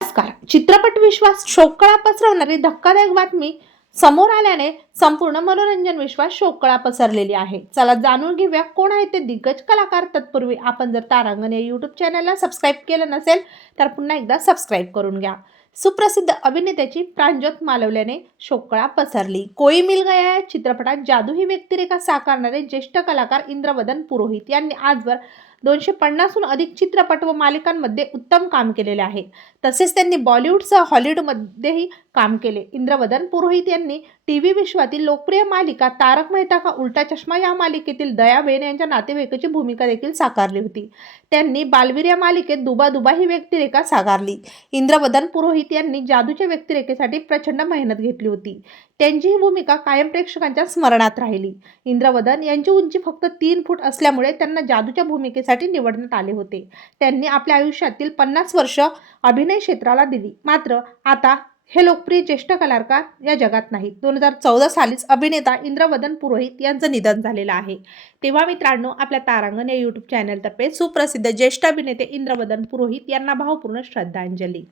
नमस्कार. चित्रपट विश्वास शोकळा पसरवणारी धक्कादायक बातमी समोर आल्याने संपूर्ण मनोरंजन विश्वास शोकळा पसरलेली आहे. चला जाणून घेऊया कोण आहे ते दिग्गज कलाकार. तत्पूर्वी आपण जर तारांगण या यूट्यूब चॅनलला सबस्क्राईब केलं नसेल तर पुन्हा एकदा सबस्क्राईब करून घ्या. सुप्रसिद्ध अभिनेत्याची प्रांजोत मालवल्याने शोकळा पसरली. कोई मिल गया या चित्रपटात जादू ही व्यक्तिरेखा साकारणारे ज्येष्ठ कलाकार इंद्रवदन पुरोहित यांनी आजवर दोनशे पन्नासहून अधिक चित्रपट व मालिकांमध्ये उत्तम काम केलेले आहे. तसेच त्यांनी बॉलिवूडसह हॉलिवूडमध्येही काम केले. इंद्रवदन पुरोहित यांनी टी व्ही विश्वातील लोकप्रिय मालिका तारक मेहता का उलटा चष्मा या मालिकेतील दयाबेन यांच्या नातेवाईकाची भूमिका देखील साकारली होती. त्यांनी बालवीर या मालिकेत दुबा दुबा ही व्यक्तिरेखा साकारली. इंद्रवदन पुरोहित यांनी जादूच्या व्यक्तिरेखेसाठी प्रचंड मेहनत घेतली होती. त्यांची ही भूमिका कायम प्रेक्षकांच्या स्मरणात राहिली. इंद्रवदन यांची उंची फक्त तीन फूट असल्यामुळे त्यांना जादूच्या भूमिकेसाठी निवडण्यात आले होते. त्यांनी आपल्या आयुष्यातील पन्नास वर्ष अभिनय क्षेत्राला दिली. मात्र आता हे लोकप्रिय ज्येष्ठ कलाकार या जगात नाहीत. दोन हजार चौदा सालीच अभिनेता इंद्रवदन पुरोहित यांचं निधन झालेलं आहे. तेव्हा मित्रांनो आपल्या तारांगण या यूट्यूब चॅनलतर्फे सुप्रसिद्ध ज्येष्ठ अभिनेते इंद्रवदन पुरोहित यांना भावपूर्ण श्रद्धांजली.